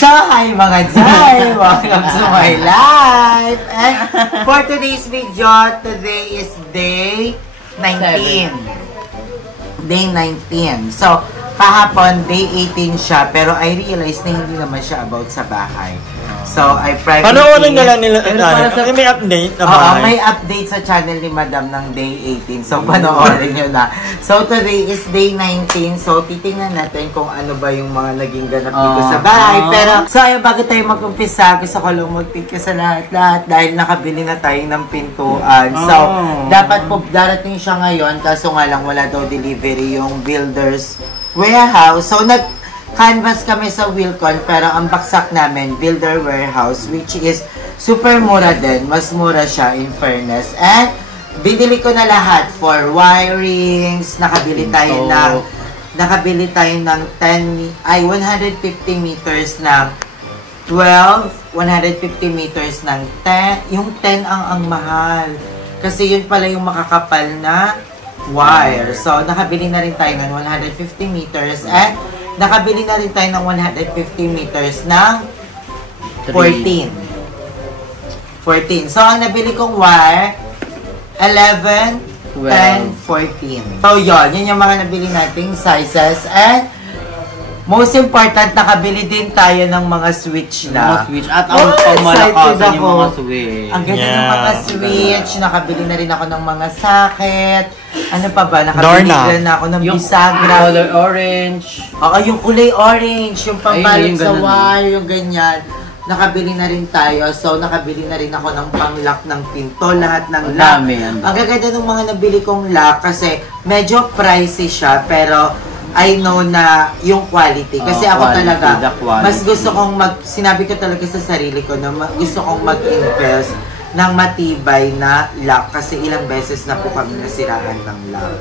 So, hi mga Zay! Welcome to my life! And for today's video, today is day 19. Day 19. So, kahapon, day 18 siya, pero I realized na hindi naman siya about sa bahay. So, I privately... Panoorin na lang nila, may update na bahay. Oo, may update sa channel ni Madam ng day 18. So, panoorin nyo na. So, today is day 19. So, titingnan natin kung ano ba yung mga naging ganap dito sa bahay. Pero, so, ayun, bago tayo mag-umpisa, gusto ko lang mag-thank you sa lahat-lahat dahil nakabili na tayo ng pintuan. So, dapat po darating siya ngayon, kaso nga lang wala daw delivery yung builder's warehouse. So, canvas kami sa Wilcon, pero ang baksak namin, Builder Warehouse, which is super mura din. Mas mura siya, in fairness. And, binili ko na lahat for wirings, nakabili tayo ng 150 meters ng 12, 150 meters ng 10. Yung 10 ang mahal. Kasi yun pala yung makakapal na wire. So, nakabili na rin tayo ng 150 meters and nakabili na rin tayo ng 150 meters ng 14. So, ang nabili kong wire, 11, 10, 14. So, yun yung mga nabili nating sizes. And, most important, nakabili din tayo ng mga switch na. At ang pamalakasan yung mga switch. Ang ganda ng mga switch. Nakabili na rin ako ng mga socket. Ano pa ba? Nakabili rin ako ng bisagra. Color orange. Oo, yung kulay orange. Yung pangbalot sa wire, yung ganyan. Nakabili na rin tayo. So, nakabili na rin ako ng pang-lock ng pinto. Lahat ng lock. Ang gaganda ng mga nabili kong lock kasi medyo pricey siya. Pero, I know na yung quality. Kasi ako talaga, mas gusto kong sinabi ko talaga sa sarili ko na gusto kong mag-invest ng matibay na lock. Kasi ilang beses na po kami nasiraan ng lock.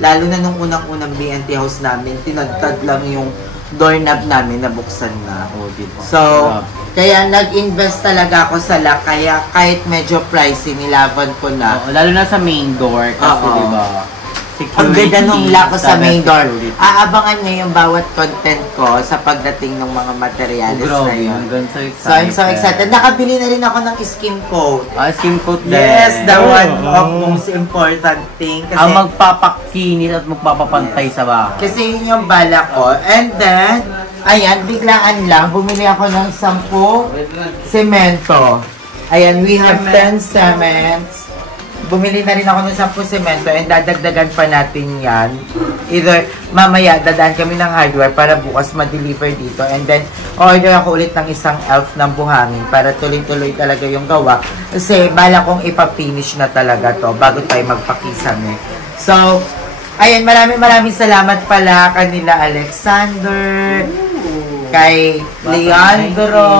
Lalo na nung unang-unang BNT house namin, tinagtad lang yung doorknob namin na buksan na. So, kaya nag-invest talaga ako sa lock. Kaya kahit medyo pricey, nilaban ko na. Lalo na sa main door. Kasi diba, ang ganda nung lock ko sa main door. Aabangan niyo yung bawat content ko sa pagdating ng mga materials na yun. So, I'm so excited. Nakabili na rin ako ng skin coat. Skin coat din. Yes, the one of most important thing. Kasi, ang magpapakinis at magpapapantay sa bahay. Kasi yun yung bala ko. And then, ayan, biglaan lang. Bumili ako ng 10 semento. Ayan, we have 10 cements. Bumili na rin ako ng 10 semento and dadagdagan pa natin yan. Either mamaya dadaan kami ng hardware para bukas ma-deliver dito. And then order ako ulit ng isang elf ng buhangin para tuloy-tuloy talaga yung gawa. Kasi bala kong ipapinish na talaga to bago tayo magpakisame. So, ayan, maraming salamat pala kanila Alexander, kay Leandro,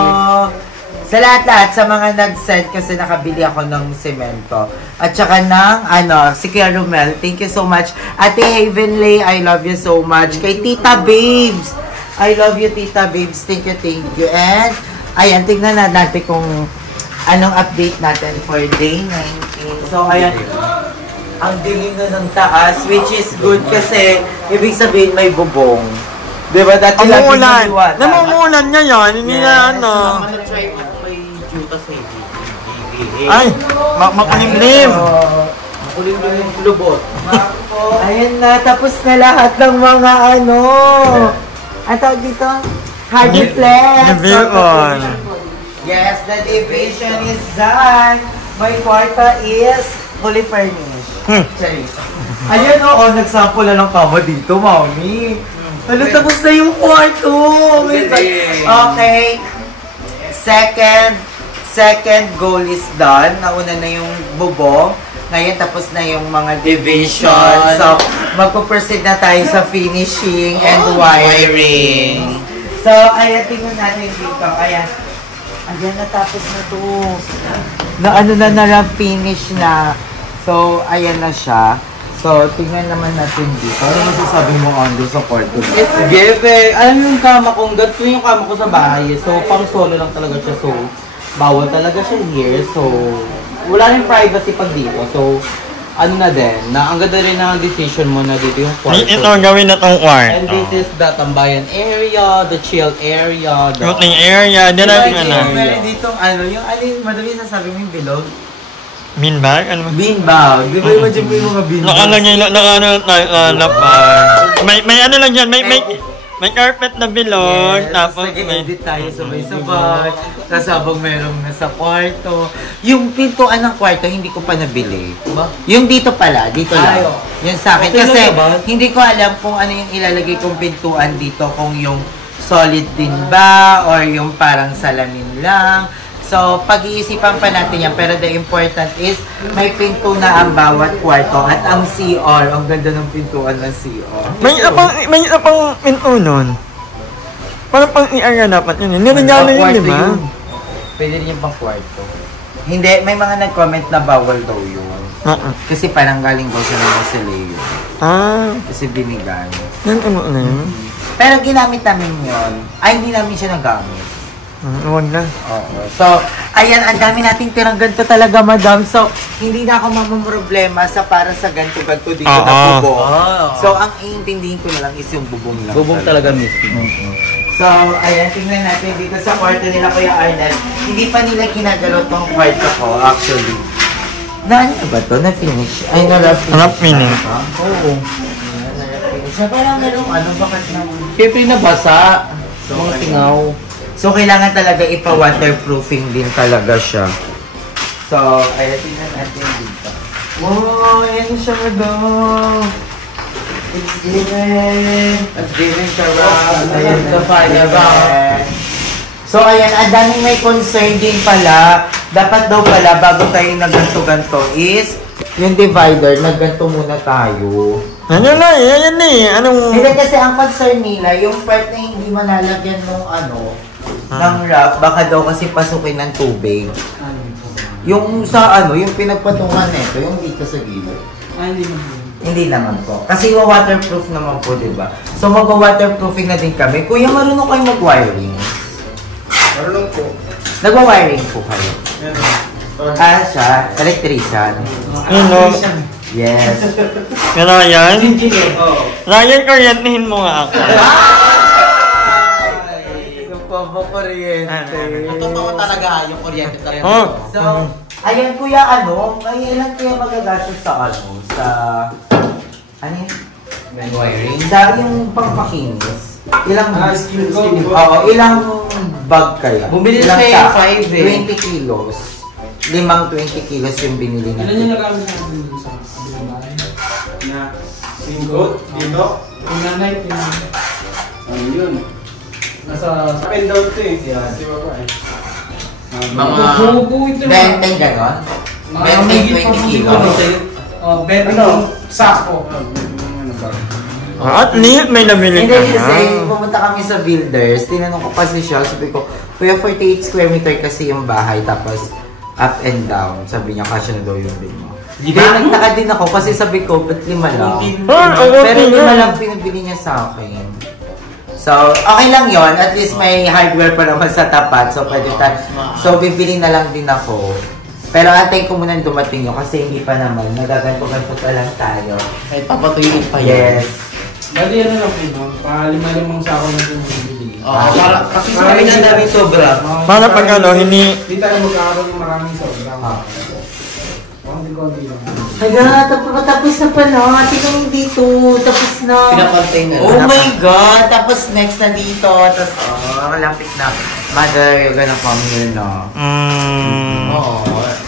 sa lahat-lahat, sa mga nag-send kasi nakabili ako ng semento. At saka ng, si Kuya Romel, thank you so much. Ate Havenly, I love you so much. Kay Tita Babes, I love you, Tita Babes. Thank you. And, ayan, tignan na natin kung anong update natin for day 19. So, ayan, ang dilim na ng taas, which is good kasi, ibig sabihin may bubong. Diba? Dati lagi maliwanag. Namumulan ngayon, hindi na Ay, makulimlim. Makulimlim yung lubot. Ayan na, tapos na lahat ng mga ang tawag dito? Hardiplex. Yes, the division is done. My kwarto is fully furnished. Charis. Ayan nagsample na lang kama dito, mami. Tapos na yung kwarto. Okay. Second goal is done. Nauna na yung bubong. Ngayon, tapos na yung mga division. So, magpo-proceed na tayo sa finishing and wiring. So, ayan, tingnan natin dito. Ayan. Ayan, natapos na to. Na lang, finish na. So, ayan na siya. So, tingnan naman natin dito. Ano masasabi mo, Ando, sa kwarto? It's giving. Alam yung kama ko, ganito yung kama ko sa bahay. So, pang solo lang talaga siya. So, bawal talaga siya here. So, wala rin privacy pag dito. So, ano na din, na ang ganda rin ng decision mo na dito yung kwarto. Ito, gawin na tong kwarto. And this is the tambayan area, the chill area, the... Shooting area, dyan ang ano. Meron dito, yung madali sasabi mo yung bilog. Beanbag? Ano ba? Beanbag. Di ba imagine mo yung mga beanbag? Nakalagay na pa. May ano lang dyan, may carpet na bilog, Yes, tapos nag-edit tayo sabay-sabay. Tapos habang merong nasa kwarto. Yung pintuan ng kwarto, hindi ko pa nabili. Ba? Yung dito pala, dito lang. Ayo. Yun sa akin. Okay Kasi lang ba? hindi ko alam kung ano yung ilalagay kong pintuan dito. Kung yung solid din ba or yung parang salamin lang. So, pag-iisipan pa natin yan. Pero the important is, may pinto na ang bawat kwarto at ang CR. Ang ganda ng pintuan ng CR. may isa pang pinto nun. Parang pang i-area dapat yun. Niregalo yun, di ba? Pwede rin yung pang kwarto. Hindi, may mga nag-comment na bawal daw yun. Kasi parang galing daw siya ng Leo. Kasi binigay. Yan ano na yun? Pero ginamit namin yun. Ay, hindi namin siya nagamit. Huwag na. Oo. So, ayan, ang dami nating tirang ganito talaga, madam. So, hindi na ako mamamroblema sa para sa ganito-ganito dito na bubong. So, ang iintindihin ko na lang is yung bubong lang. Bubong talaga mismo. So, ayan, tingnan natin dito sa kwarto nila, Kuya Arnel. Hindi pa nila ginagalaw tong kwarto ko, actually. Na ano ba to? Na-finish? Ay, na-finish. Na-finish. Oo. Na-finish. Parang merong ano, bakit naman? Siyempre nabasa. Mga singaw. So, kailangan talaga ipa-waterproofing din talaga siya. So, ayan, tingnan natin dito. Wow, ayan siya, madam. It's given. It's given siya, Rob. Ayan, the final round. So, ayan, ang daming may concern din pala. Dapat daw pala, bago tayo nagganto-ganto is, yung divider, nagganto muna tayo. Yan eh. Anong... Hindi kasi ang concern nila, yung part na hindi malalagyan ng ng wrap, baka daw kasi pasukin ng tubig. Yung sa yung pinagpatungan nito, yung dito sa gilid. Hindi naman po. Kasi waterproof naman po, di ba? So mag-waterproofing na din kami. Kuya, marunong kayo mag-wiring? Marunong po. Nagwa-wiring po kayo? Siya, electrician. Yes. Ryan? Ryan, kuryentihin mo nga ako. Kuryente. Totoo talaga yung kuryente talaga. So, ayan kuya, ilan kuya magagastos sa sa, yun? Wiring. Sa yung pangpakinis. Ilang, skin ilang bag kaya? Bumili Ilang siya sa- 5 eh. 20 kilos. 20 kilos yung binili Ilan natin. yung nagamit natin dun sa bahay? Na singot dito? Yung nanay, ano yun? Nasa akin daw ito eh. Di ba ba eh? Mga... Buo ito. 20 ganon? Meron may 20 kilos. Ano? Sako. At least may nabili Hindi ka kasi na. pumunta kami sa builders, tinanong ko kasi siya, sabi ko, Kuya, 48 square meter kasi yung bahay, tapos up and down. Sabi niya, kasya na daw yung bill mo. Kaya nagtaka din ako kasi sabi ko, ba't 5 lang? Pero 5 lang pinabili niya sa akin. So, okay lang yon. At least may hardware pa naman sa tapat. So, pwede So, bibili na lang din ako. Pero antay ko muna dumating yun kasi hindi pa naman. Nagaganto-ganto pa lang tayo. Ay, papatuyin pa yun. Yes. Bali ano lang po, pa-5 sako na din bibili. Kasi sa amin ang daming sobra. Para pag hindi... Hindi tayo magkakaroon ng maraming sobra. Konti-konti lang. Tapos na pala. Tingnan dito. Tapos na. Pinapantay na. Oh my God! Tapos next na dito. Tapos, malapit na. Mother, you're gonna come here na. Oo.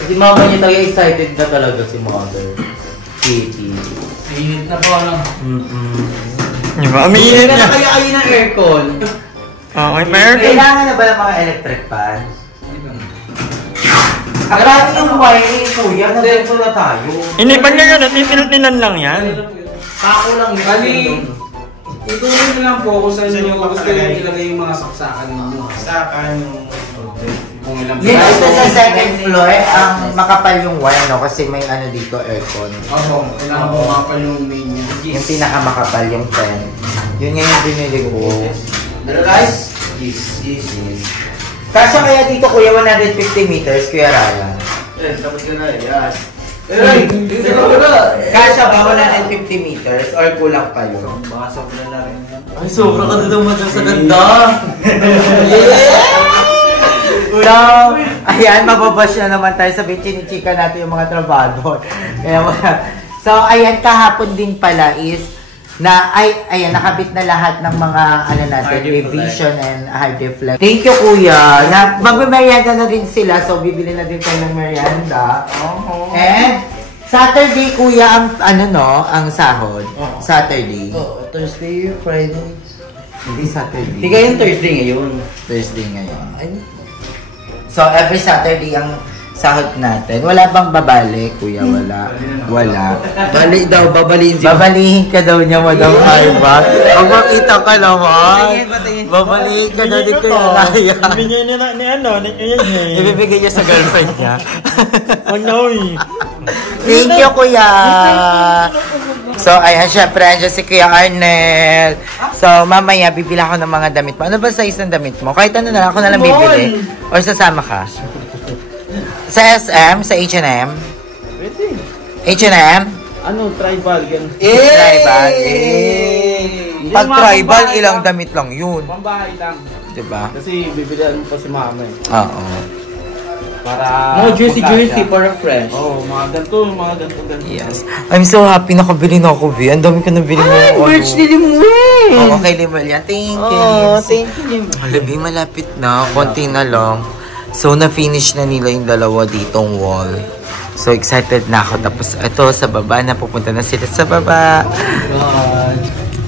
Si mama niya talaga excited na talaga si mother. Kitty. Init na po, ano? Di ba? Umiinit Kaya niya. kaya ayun ang aircon. Okay, may aircon. Kailangan na ba ng mga electric fan? Grabe yung wiring, kuya. Nandito na tayo. Hindi, pag ganyan, titiltinan lang yan. Kako lang yun. Bali, ituloy na lang po kung saan nyo gusto yung ilagay yung mga saksakan ninyo. Saksakan yung kung ilang Yun is sa second floor, ang makapal yung wire, no? Kasi may ano dito, aircon. Opo, kailangan po mapal yung main niya. Yung pinakamakapal yung fan. Yun nga yung binili ko. Pero guys, Yes. Kasya kaya dito, kuya, 150 meters, Kuya Ryan. Tapos ka na, yes. Kasha ba? 150 meters or kulang pa yun? Baka sobra na rin yan. Ay, sobra ka na naman sa ganda. So, ayan, mababash na naman tayo. Sabihin, chinichika natin yung mga trabaho. So, ayan, kahapon din pala is na, ayan, nakabit na lahat ng mga, ano natin, revision and hard deflect. Thank you, Kuya. Magme-merienda na din sila, so bibili na din tayo ng merienda. And, Saturday, Kuya, ang, ang sahod. Saturday. Thursday, Friday. Hindi Saturday. Hindi kayong Thursday ngayon. Thursday ngayon. So, every Saturday ang sahod natin. Wala bang babalik, Kuya? Wala. Babalihin ka daw niya, Madam Aiba. Pag makita ka naman. Babalihin ka daw ni Kuya Naya. Ibigay niya ni Ibibigay niya sa girlfriend niya. Oh no. Thank you, Kuya. So, ayan, syempre, andyan si Kuya Arnel. So, mamaya, bibila ako ng mga damit mo. Ano ba size ng damit mo? Kahit ano na lang, ako na lang bibili. Or sasama ka? Sa SM? Sa H&M? Pwede. H&M? Ano, tribal, gano'n. Tribal? Pag tribal, ilang damit lang yun. Pambahay lang. Diba? Kasi bibilihan mo pa si mama eh. Oo. Para... No, jersey for a friend. Oo, mga ganito. Yes. I'm so happy nakabili na ako, Vi. Ang dami ko nabili mo. Ay, birthday din mo eh! Oo, kay Limal yan. Thank you. Oh, thank you. Malabi, malapit na. Konti na lang. So, na-finish na nila yung dalawa ditong wall. So, excited na ako. Tapos, ito, sa baba na. Pupunta na sila sa baba.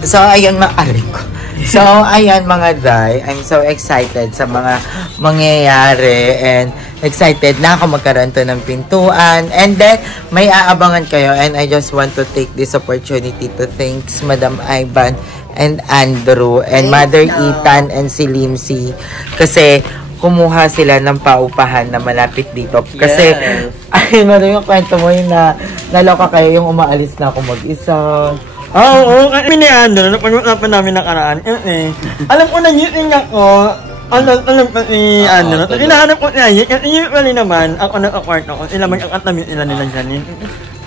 So, ayun, ko. So, ayan mga day. I'm so excited sa mga mangyayari. And excited na ako magkaroon to ng pintuan. And then, may aabangan kayo. And I just want to take this opportunity to thanks Madam Ivan and Andrew and Mother Ethan and si Limsy. Kasi, kumuha sila ng paupahan na malapit dito. Kasi, ayun mo yung kwento mo yung naloka kayo yung umaalis na ako mag-isa. Oo, kami ni Andrew, napag-usapan namin nakaraan. Alam ko na yun ako, alam ko ni Andrew. Hinahanap ko niya yun, kasi yun pala naman, ako nag-akwarto ko, sila mag-akatamit nila nila dyan.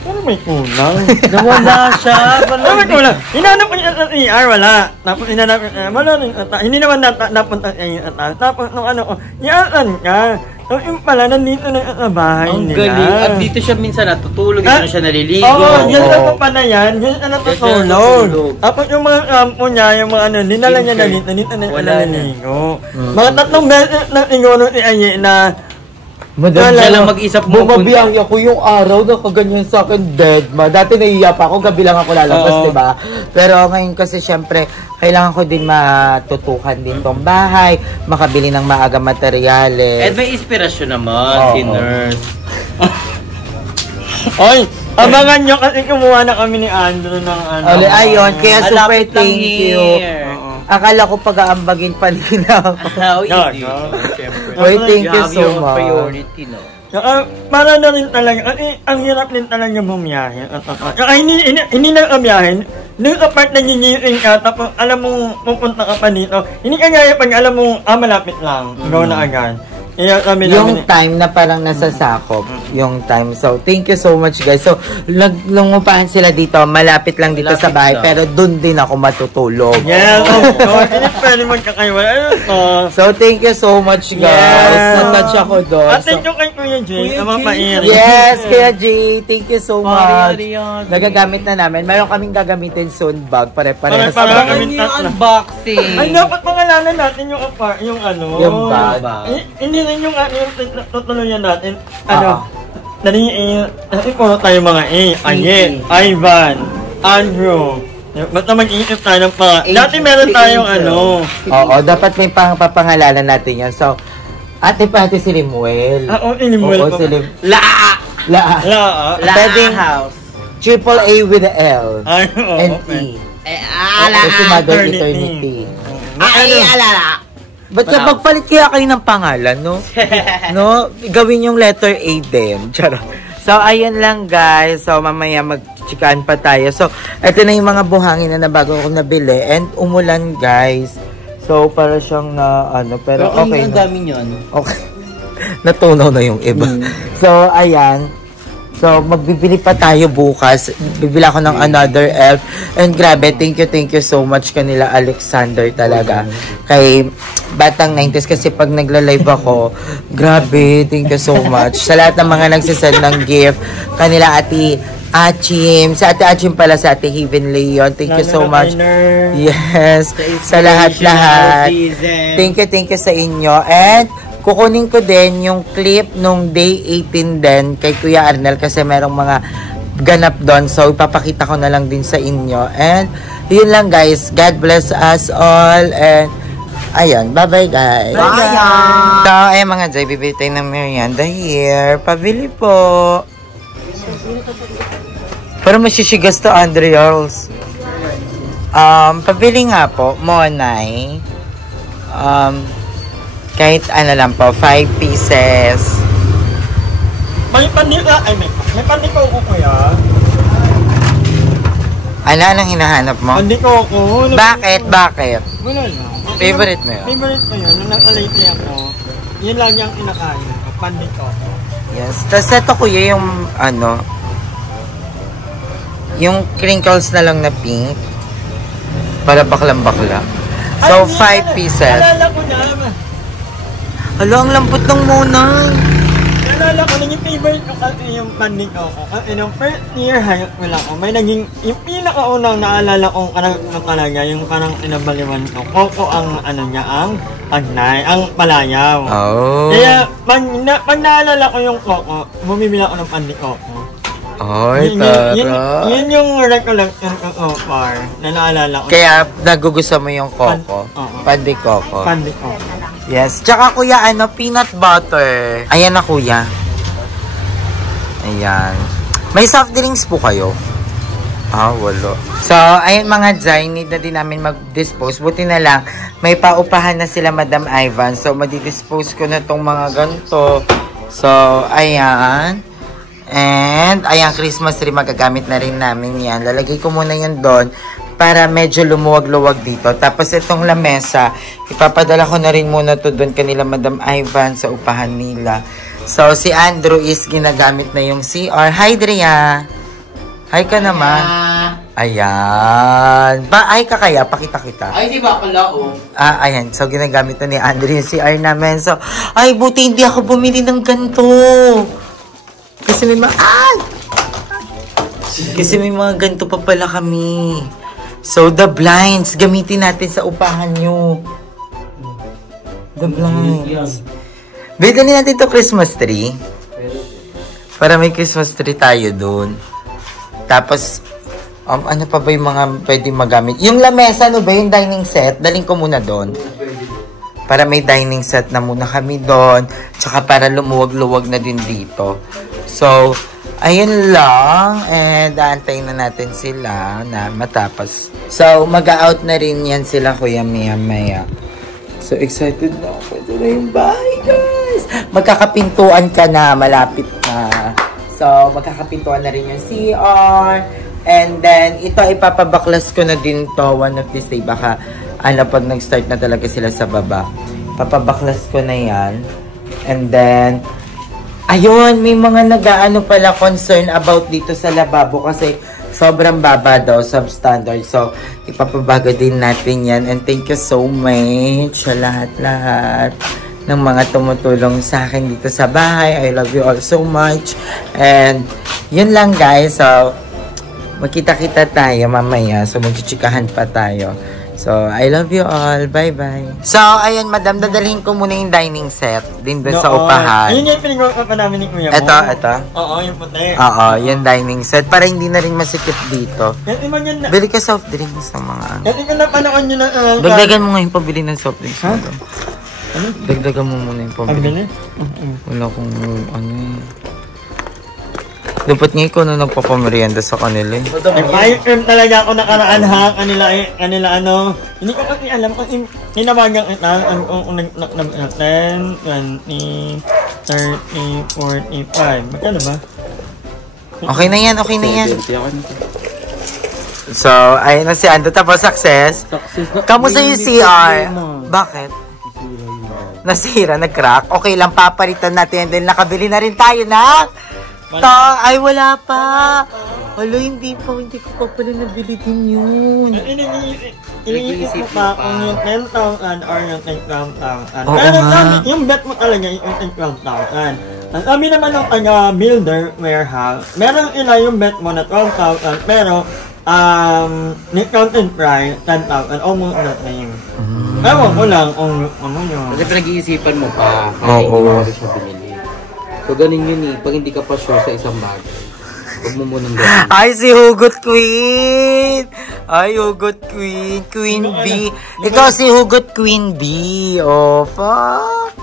Pero may kulang. Nawala siya. Pero may kulang. Hinahanap ko niya sa ER, wala. Tapos hinahanap ko niya, wala rin ata. Hindi naman napunta niya ata. Tapos nung ano ko, yaan ka. So yung pala, nandito na sa bahay Ang nila. galing. At dito siya minsan natutulog. Dito na siya naliligo. Oo, yan lang pa na yan. Yan na natutulog. Tapos yung mga kampo niya, yung mga ano, dinala niya na dito na naliligo. Mga 3 beses na siguro si Aye na Madam, siya lang mag-isa bumabiyang ako yung araw na kaganyan sa akin, dead ma. Dati naiiya pa ako, gabi lang ako lalabas, diba? Pero ngayon kasi syempre, kailangan ko din matutukan din tong bahay, makabili ng maaga materyales. And may inspirasyon naman, si Nurse. Oy, abangan nyo kasi kumuha na kami ni Andrew ng ano. Ayun, kaya super Malapit lang thank you. here. Akala ko pag-aambagin pa nila ako. How Yeah, easy. no. Siyempre. Oy, thank you have so your much. priority, no? Para na rin talaga, kasi ang hirap din talaga bumiyahe. Hindi na kabiyahin. Nung sa part na ngingiin ka, tapos alam mo, pupunta ka pa dito. Hindi ka gaya pag alam mo, malapit lang. Go na agad. Yung time na parang nasasakop, yung time. So, thank you so much, guys. So, lungupahan sila dito, malapit lang dito sa bahay, pero dun din ako matutulog. Yes, of course. Hindi pwede magkakaiwala. So, thank you so much, guys. Yes. Na-touch ako doon. At thank you kay Kuya Jay, na mapairi. Yes, Kuya Jay. Thank you so much. Marian. Nagagamit na namin. Mayroon kaming gagamitin soon bag. Pare-parehas. Pare-pareho Ano kami. yung unboxing? Ay, dapat pangalanan natin yung yung ano. Yung bag. Hindi rin yung tutuluyan natin. Ano? Kasi puro tayo mga Aye, Ivan, Andrew. Basta mag-iisip tayo ng dati meron tayong ano. Oo, dapat may papangalanan natin yan. So, ate si Limuel. Oo, Limuel pa. Si La! Pwedeng House. triple A with a L. Ay, oo. And E. Kasi Mother Eternity. Ay, alala! Ba't ka magpalit kaya kayo ng pangalan, no? No? Gawin yung letter A din. Charot. So, ayan lang, guys. So, mamaya magchikaan pa tayo. So, ito na yung mga buhangin na bago ko nabili. And umulan, guys. So, para siyang na, pero okay. Ang dami yun. Okay. Natunaw na yung iba. So, ayan. So, magbibili pa tayo bukas. Bibili ako ng another elf. And grabe, thank you so much kanila Alexander talaga. Kay Batang 90s kasi pag nagla-live ako, grabe, thank you so much. Sa lahat ng mga nagsisend ng gift, kanila Ate Achim, sa Ate Achim pala, sa Ate Heaven Leon, thank you so much. Yes, sa lahat-lahat. Thank you sa inyo. And kukunin ko din yung clip nung day 18 din kay Kuya Arnel kasi merong mga ganap doon. So, ipapakita ko na lang din sa inyo. And, yun lang guys. God bless us all. And, ayan. Bye-bye guys. Bye. So, ayan mga Jay. Bibili tayo ng merienda here. Pabili po. Pero masisigas to, Andreals. Pabili nga po. Monay. Kahit ano lang po, 5 pieces. May panika, ay may panika ko kuya. Ano ang hinahanap mo? Panika ko. Bakit? Wala lang. Favorite mo yun? Favorite ko yun. Nung nag-alate ako, yun lang yung kinakain ko. Panika ko. Yes. Tapos ito kuya yung ano, yung crinkles na lang na pink. Para baklang-bakla. So, 5 pieces. Nalala ko na. Hala, ang lambot ng munay. Nalala ko na yung favorite ko kasi yung panika ko. Kasi nung first year high school ako, may naging, yung pinakaunang naalala kong talaga, yung parang inabaliwan ko. Coco ang ano niya, ang pagnay, ang palayaw. Oh. Kaya pag naalala ko yung Coco, bumibili ako ng panika ko. Ay, tara. Yun yung recollection ko so far, na naalala ko. Kaya nagugusto mo yung Coco. Pandi Coco. Panika ko. Yes. Tsaka kuya, ano, peanut butter. Ayan na kuya. Ayan. May soft drinks po kayo? Wala. So, ayan mga Jai, need na din namin mag-dispose. Buti na lang, may paupahan na sila Madam Ivan. So, madi-dispose ko na tong mga ganito. So, ayan. And, ayan, Christmas tree, magagamit na rin namin yan. Lalagay ko muna yan doon para medyo lumuwag-luwag dito. Tapos itong lamesa, ipapadala ko na rin muna to doon kanila Madam Ivan sa upahan nila. So, si Andrew is ginagamit na yung CR. Hi, Drea! Hi ka naman. Ayan. Hi ka kaya? Pakita kita. Ay, di ba pala, oh. Ayan. So, ginagamit na ni Andrew yung CR namin. So, ay, buti hindi ako bumili ng ganito. Kasi may mga... Kasi may mga ganito pa pala kami. So, the blinds, gamitin natin sa upahan nyo. The blinds. Bilhin natin ito Christmas tree. Para may Christmas tree tayo doon. Tapos, ano pa ba yung mga pwedeng magamit? Yung lamesa, ano ba yung dining set? Daling ko muna doon. Para may dining set na muna kami doon. Tsaka para lumuwag-luwag na din dito. So, ayun lang. And aantayin na natin sila na matapos. So, mag-out na rin yan sila kuya maya-maya. So, excited na ako. Ito na yung bahay, guys. Magkakapintuan ka na. Malapit na. So, magkakapintuan na rin yung CR. And then, ito ipapabaklas ko na din to one of this day. Baka, pag nag-start na talaga sila sa baba. Papabaklas ko na yan. And then, ayun, may mga nag-aano pala concern about dito sa lababo kasi sobrang baba daw, substandard. So, ipapabago din natin yan. And thank you so much sa lahat-lahat ng mga tumutulong sa akin dito sa bahay. I love you all so much. And, yun lang guys. So, magkita-kita tayo mamaya. So, magchichikahan pa tayo. So, I love you all. Bye-bye. So, ayun, madam, dadalhin ko muna yung dining set din doon sa upahan. Ayun yung pinag-upapan namin ni kuya mo. Ito. Oo, yung puti. Oo, yung dining set. Para hindi na rin masikip dito. Bili ka soft drinks ng mga ano. Kasi kung napanood nyo na... Dagdagan mo nga yung pabili ng soft drinks. Ha? Ano? Dagdagan mo muna yung pabili. Wala kong ano eh. Dapat nga ikaw na nagpapamerienda sa kanila eh. Ay, talaga ako nakaraan ha. Kanila ano. Hindi ko kasi alam kung hinawagan kita. Ano kung 10, 20, 30, 45. Magkano ba? Okay na yan. So, ayun na si Ando. Tapos, success. Kamusta yung CR? Bakit? Nasira, nag-crack. Okay lang, papalitan natin. Dahil nakabili na rin tayo na Ay, wala pa. Wala, hindi ko pa pala nabili din yun. Iniisip mo pa kung yung 10,000 or yung 10,000. Oo Pero nga. yung bet mo talaga yung 10,000. Ang sabi naman ng builder warehouse, meron ila yung bet mo na 12,000 pero net content price 10,000 almost not na yun. Ewan ko lang kung ano yun. Kasi pinag-iisipan mo pa. Oo. Hindi mo siya binili. So, ganun yun eh. Pag hindi ka pa sure sa isang bagay, huwag mo munang gawin. Ay, si Hugot Queen! Ay, Hugot Queen. Queen B. Ikaw si Hugot Queen B. Oh, fuck.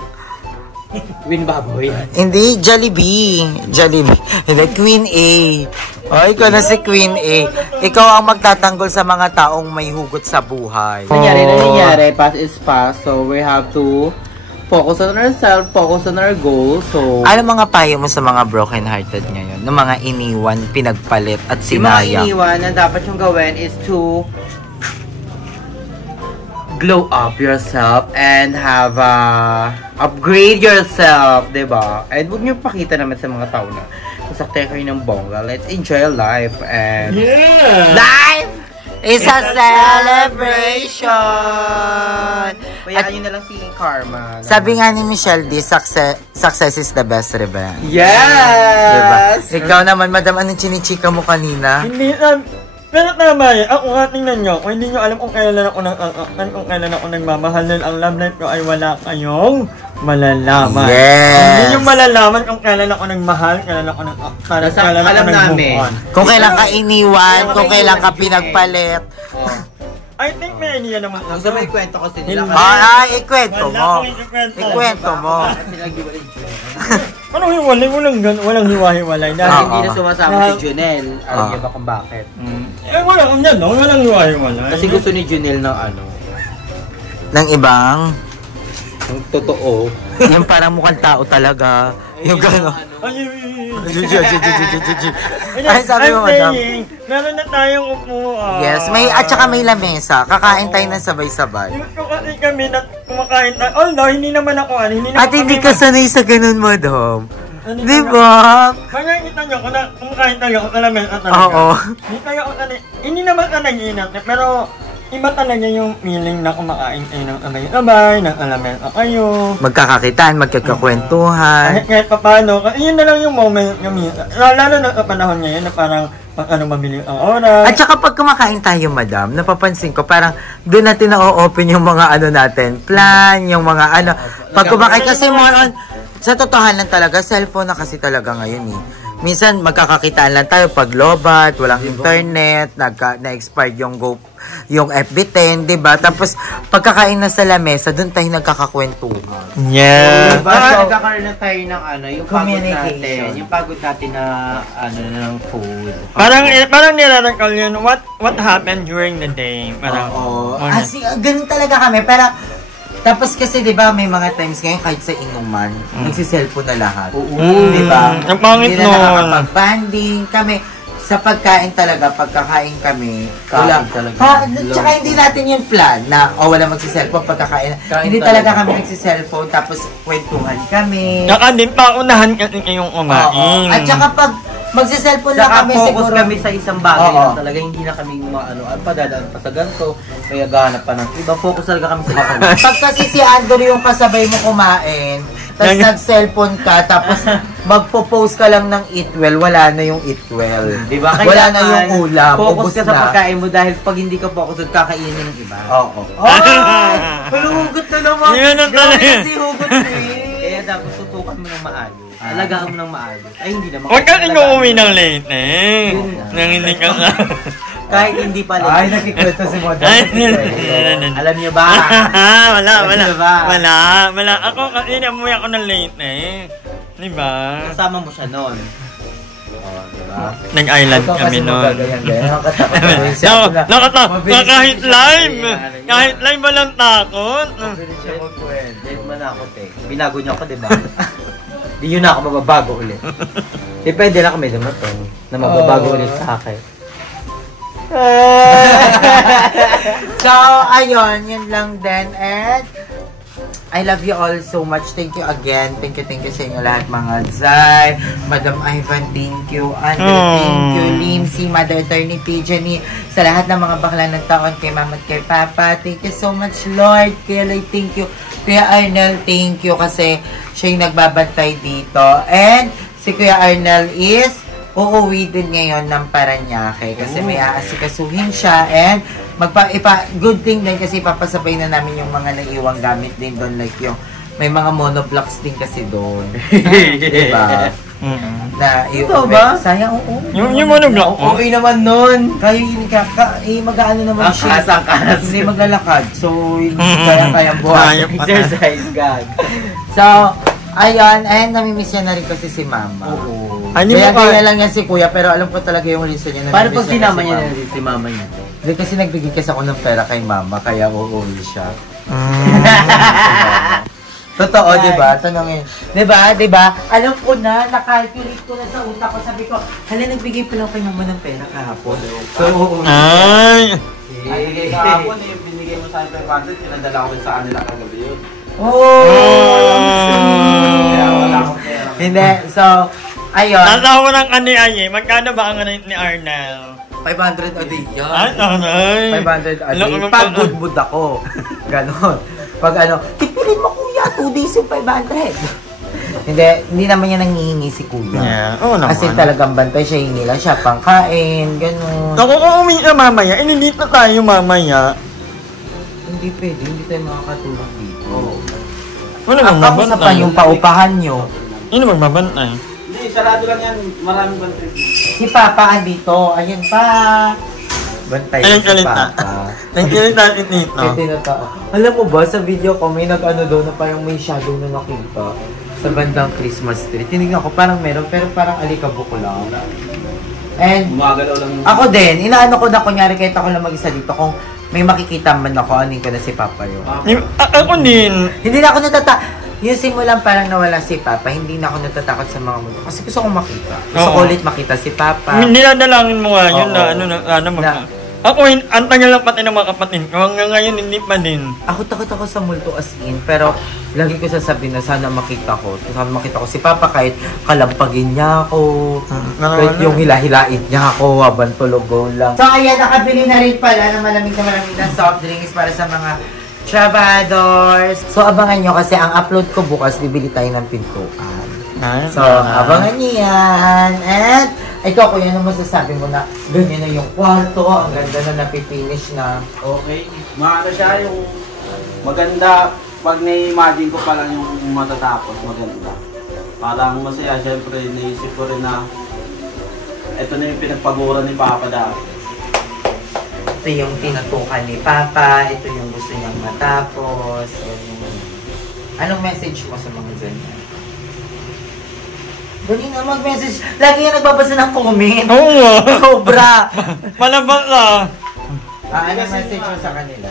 Win baboy. Hindi, Jollibee. Jollibee. Hindi, Queen A. Ay, ikaw na si Queen A. Ikaw ang magtatanggol sa mga taong may hugot sa buhay. Nangyari. Past is past. So, we have to focus on ourselves, focus on our goals. So, Ano mga payo mo sa mga broken-hearted ngayon? Ng mga iniwan, pinagpalit at yung mga sinayang? iniwan na dapat yung gawin is to glow up yourself and have upgrade yourself, diba? And huwag niyo pakita naman sa mga tao na masakte kayo ng bongga. Let's enjoy life and life It's a celebration! Kaya nyo na lang si Karma. Sabi nga ni Michelle D, success is the best revenge. Yes! Diba? Ikaw naman, madam, anong chinichika mo kanina? Hindi, pero tama eh. Ako nga, tingnan nyo. Kung hindi nyo alam kung kailan ako nagmamahal, ang love life ko ay wala kayong malalaman. Yes! Hindi nyo malalaman kung kailan ako nagmahal, kailan ako alam namin. Kung kailan ka iniwan, kung kailan ka pinagpalit. I think may idea naman. Ang sabay kwento ko sila. Ikwento mo. Ikwento mo. Anong hiwalay? Walang hiwa-hiwalay. Dahil Hindi na sumasama si Junel. Alam niya ba kung bakit? Walang yan, no? Walang hiwa-hiwalay. Kasi gusto ni Junel ng ano. Ng ibang, Ang totoo. yung parang mukhang tao talaga. Yung gano'n. Ay, sabi mo, madam. Meron na tayong upuan. Yes, at saka may lamesa. Kakain tayo ng sabay-sabay. Yung kasi kami na kumakain tayo. Although, hindi naman ako, At hindi ka sanay sa ganun, madam. Di ba? Makikita nyo, kung kumakain tayo, kung alamin at Oo. Hindi naman ka nag-iinat, pero iba talaga yung feeling na kumakain kayo ng abay-abay, ng alamin at kayo. Magkakakitaan, magkakakwentuhan. Kahit pa paano, yun na lang yung moment kami. Lalo na sa panahon ngayon na parang mamili ang oras. At saka pag kumakain tayo, madam, napapansin ko, parang doon natin na-open yung mga natin, plan, yung mga Pag kumakain kasi more on, sa totohanan talaga, cellphone na kasi talaga ngayon eh. Minsan, magkakakitaan lang tayo pag lobat, walang internet, na-expired yung FB10, diba? Tapos, pagkakain na sa lamesa, doon tayo nagkakakwentuhan. Yeah. Diba? Nagkakaroon na tayo ng yung pagod Communication. natin. Yung pagod natin na, ng food. Parang nilarakal yun, what happened during the day? Parang, Ganun talaga kami, pero tapos kasi 'di ba may mga times ngayon kahit sa inuman, nagsi-cellphone na lahat. Di ba? Ang pangit Hindi na nun. nakakapag-banding kami. Sa pagkain talaga, pagkakain kami, wala. talaga. Tsaka hindi natin yung plan na, wala magsi-cellphone pagkakain. Hindi talaga kami nagsi-cellphone, tapos kwentuhan kami. Saka din paunahan kasi kayong kumain. At saka pag magsi-cellphone lang Saka kami focus siguro. kami sa isang bagay Oo. lang talaga. Hindi na kami padadaan pa sa ganito. Kaya gahanap pa ng iba. Focus talaga kami sa isang bagay. Pag kasi si Andrew yung kasabay mo kumain, tapos nag-cellphone ka, tapos magpo-post ka lang ng eat well, wala na yung eat well. Diba? Wala na yung ulam, Focus ubos ka sa na. pagkain mo dahil pag hindi ka focus, kakainin ng iba. Oo. Ay! Hugot na naman. Yun ang talaga. Grabe kasi hugot eh. Kaya dapat tutukan mo ng maayos. Alagaan mo ng maayos. Ay, hindi naman. Huwag ka rin uuwi ng late eh. Nang hindi ka Kahit hindi pala. Ay, nakikwento si Modern. Alam niyo ba? Wala. Ako kasi namuwi ako ng late eh. Diba? Kasama mo siya noon. Diba? Nag-island kami noon. Nakakatakot. Kahit live. Kahit live walang takot. Hindi man ako binago niyo ako, diba? Hindi yun na ako mababago ulit. Depende lang kami dumating na mababago ulit sa akin. So, ayun, yun lang din. And I love you all so much. Thank you again. Thank you sa inyo lahat, mga Zay, Madam Ivan, thank you, Andrew, thank you, Limsy, Mother Attorney P. Jenny, sa lahat ng mga bakla ng taon, kay Mama at kay Papa. Thank you so much, Lord. Kuya Lloyd, thank you. Kuya Arnel, thank you kasi siya yung nagbabantay dito. And si Kuya Arnel is uuwi din ngayon ng Paranaque kasi may aasikasuhin siya and good thing din kasi papasabay na namin yung mga naiiwang gamit din doon, like yung may mga monoblocks din kasi doon. Diba? Na ito ba? Sayang, oo. Yung monoblock? Okay naman nun. Kaya yun mag-ano naman siya. Hindi maglalakad. So, kaya buhay. Exercise, gag. So, ayun, and namimiss niya na rin kasi si Mama. Oo. Kaya lang yan si Kuya, pero alam ko talaga yung reason niya. Paano pag sinama niya na si Mama niya? Hindi kasi nagbigay kasi ako ng pera kay Mama, kaya uuwi siya. Totoo, diba? Tanongin. Diba? Alam ko na, nakalculate ko na sa utak ko. Sabi ko, hala, nagbigay pa lang kay Mama ng pera kahapon. So, uuwi. Ay! Binigay kahapon binigay mo sa akin 500, pinadala ko sa kanila kagabi yun. Kaya wala akong pera. Hindi, so, ayun. Tatawa ng ani-ani, magkano ba ang ni Arnel? 500 a day yan. Ay, nanay. 500 a day. Pag good mood ako. Ganon. Pag tipilin mo kuya, 2 days yung 500. Hindi naman niya nangihingi si kuya. Yeah, oo naman. Kasi talagang bantay siya, hingi lang siya, pangkain, ganon. Ako kung umihi na mamaya, inilita tayo mamaya. Hindi pwede, hindi tayo makakatulog dito. Ano Ako magbabantay? sa pa yung paupahan nyo. Ano magbabantay? Hindi, sarado lang yan. Maraming bantay. Si Papa andito, ayun pa. Bantay Ayun, si alita. Papa. Nagkilit natin dito. Pwede na tao. Alam mo ba, sa video ko, may nag-ano daw na parang may shadow na nakita sa bandang Christmas tree. Tinignan ko, parang meron, pero parang alikabok lang. And, Gumagalaw lang yung... ako din, inaano ko na, kunyari kahit ako lang mag-isa dito, kung may makikita man ako, anin ko na si Papa yun. Ako din. Hindi na ako yung simulan parang nawala si Papa, hindi na ako natatakot sa mga mundo. Kasi gusto kong makita. Gusto ko ulit makita si Papa. Niladalangin mo nga yun Oo. na ako, ang tagal lang pati ng mga kapatid ko. Hanggang ngayon, hindi pa din. Ako takot ako sa multo as in, pero lagi ko sasabihin na sana makita ko. Sana makita ko si Papa kahit kalampagin niya ako. Kahit yung hilahilain niya ako habang tulog lang. So ayan, nakabili na rin pala ng malamig na soft drinks para sa mga Travadors. So abangan nyo kasi ang upload ko bukas, bibili tayo ng pintuan. So abangan nyo yan. And ikaw, kuya, ano masasabi mo na ganyan na yung kwarto, ang ganda na napipinish na. Okay. Maano siya yung maganda. Pag na-imagine ko pa lang yung matatapos, maganda. Parang masaya. Siyempre, naisip ko rin na ito na yung pinagpagura ni Papa dati. Ito yung tinutukan ni Papa, ito yung gusto niyang matapos. Anong message mo sa mga ganyan? Dali na mag-message. Lagi yung nagbabasa ng comment. Oo nga. Sobra. Malabang ka. Anong message mo sa kanila?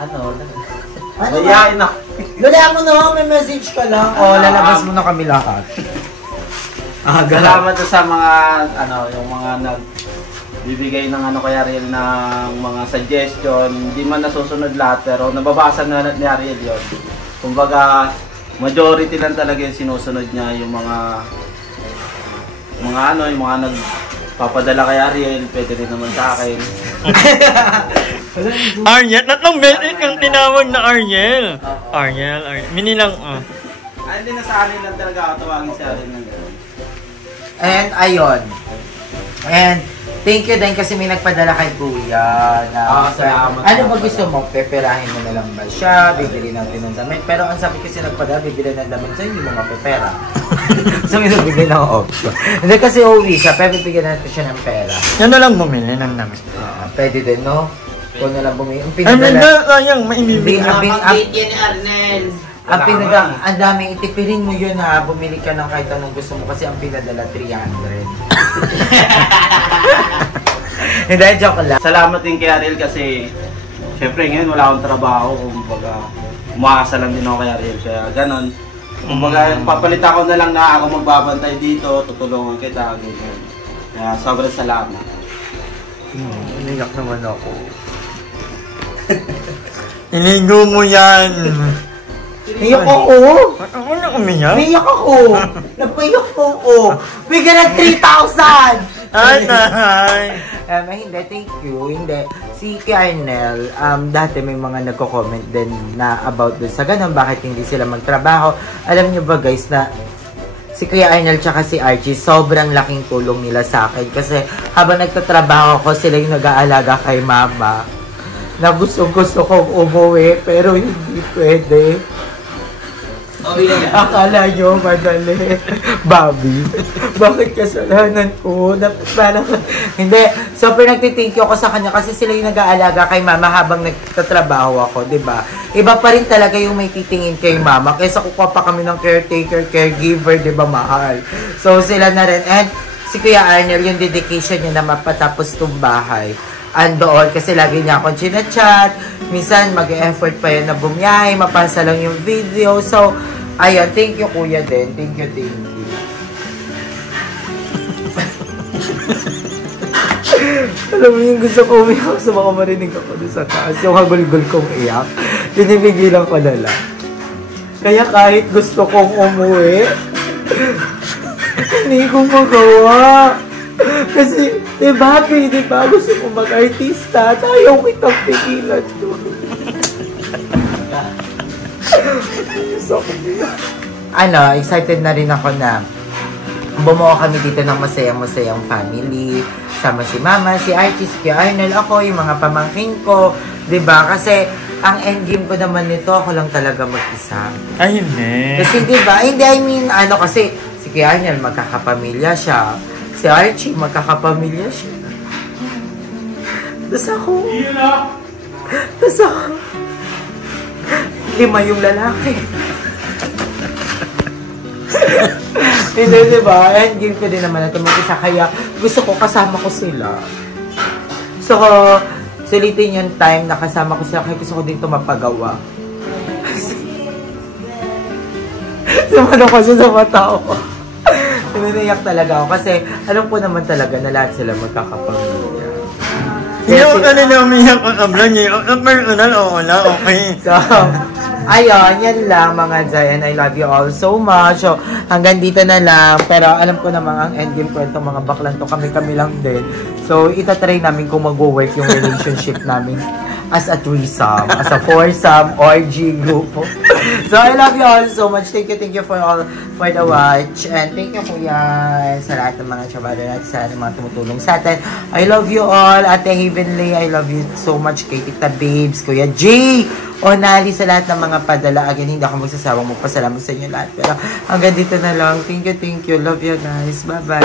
Ano ba? Ayayin na. Dali mo na, may message ka lang. O, lalabas mo na kami lahat. Salamat sa mga, yung mga bibigay ng kay Ariel ng mga suggestion. Hindi man nasusunod lahat, pero nababasa na ni Ariel yun. Kumbaga, majority lang talaga yung sinusunod niya, yung mga nagpapadala kay Ariel, pwede rin naman sa akin. Ariel, tatlong beses kang tinawag na Ariel. Ariel. Minilang, Hindi na sa akin lang talaga ako tawagin si Ariel ng gano'n. And, ayun. And, thank you din kasi may nagpadala kay Kuya na salamat. ano ba gusto mo? Peperahin mo na lang ba siya? Bibili natin ng damit. Pero ang sabi kasi nagpadala, bibili ng damit sa'yo, hindi mo mapepera. So, may nabigay ng option. Hindi kasi uwi siya, pero bibigyan natin siya ng pera. yan na lang bumili ng namin. Pwede din, no? Kung na lang bumili. Ang Ay, may pinadala, sayang, maibibig na. ang daming itipirin mo yun ha, bumili ka ng kahit anong gusto mo kasi ang pinadala 300. Hindi, joke lang. Salamat din kay Ariel kasi syempre ngayon wala akong trabaho, kumbaga umaasa lang din ako kay Ariel, kaya ganon. Kumbaga papalitan ko na lang na ako magbabantay dito, tutulungan kita, ganyan. Kaya sobrang salamat. Iniyak naman ako. Inigo mo yan. Naiyak ako. Ako na umiyak. Naiyak ako. Napaiyak po ako. Bigyan ng 3,000! Ay, nay. Hindi, thank you. Hindi. Si Arnel, dati may mga nagko-comment din na about dun sa ganun, bakit hindi sila magtrabaho. Alam niyo ba guys na si Kuya Arnel tsaka si Archie, sobrang laking tulong nila sa akin. Kasi habang nagtatrabaho ko, sila yung nag-aalaga kay mama. Na gusto kong umuwi, pero hindi pwede. Akala nyo, madali. Bobby, bakit kasalanan ko? Hindi, super nagtithank you ako sa kanya kasi sila yung nag-aalaga kay mama habang nagtatrabaho ako, diba? Iba pa rin talaga yung may titingin kay mama kaysa kukuha pa kami ng caretaker, caregiver, diba, mahal? So, sila na rin. And si Kuya Arnel, yung dedication niya na mapatapos tong bahay. Andoon kasi lagi niya akong chinachat. Minsan mag-e-effort pa yun na bumiyahe, mapasa lang yung video. So, ayun, thank you kuya din. Thank you. Alam mo yung gusto ko umiyak sa mga marinig ako doon sa taas. Yung hagulgul kong iyak, pinipigilan ko na lang. Kaya kahit gusto kong umuwi, hindi ko magawa. Kasi, diba, gusto ko mag-artista, tayo kitang pigilan to. Excited na rin ako na bumuo kami dito ng masayang family. Sama si Mama, si Archie, si Arnel, ako, yung mga pamangkin ko. Diba? Kasi, ang endgame ko naman nito, ako lang talaga mag-isa. Ay, hindi. Kasi, diba? Hindi, kasi, si Arnel, magkakapamilya siya. Si Archie, magkakapamilya siya. Tapos ako, 5 yung lalaki. Hindi, diba? Endgame ko din naman na mag-isa. Kaya gusto ko kasama ko sila. So, sulitin yung time na kasama ko sila. Kaya gusto ko din ito mapagawa. Sumano kasi sa mata ko. Naniyak talaga ako kasi alam ko naman talaga na lahat sila magkakapamilya. Hindi ako kanina umiyak ang ablan niya. Ang personal, oo na, okay. So, ayun, yan lang mga Zayan. I love you all so much. So, hanggang dito na lang. Pero alam ko naman ang endgame ko itong mga baklan to. Kami lang din. So, itatry namin kung mag-work yung relationship namin as a threesome, as a foursome, orgy group. So, I love you all so much. Thank you for the watch. And thank you, Kuya, sa lahat ng mga chabado natin, sa mga tumutulong sa atin. I love you all. Ate Heavenly, I love you so much. Kay Tita Babes, Kuya G, Onali, sa lahat ng mga padala. Again, hindi ako magsasawang magpasalamat sa inyo lahat. Pero hanggang dito na lang. Thank you. Love you guys. Bye-bye.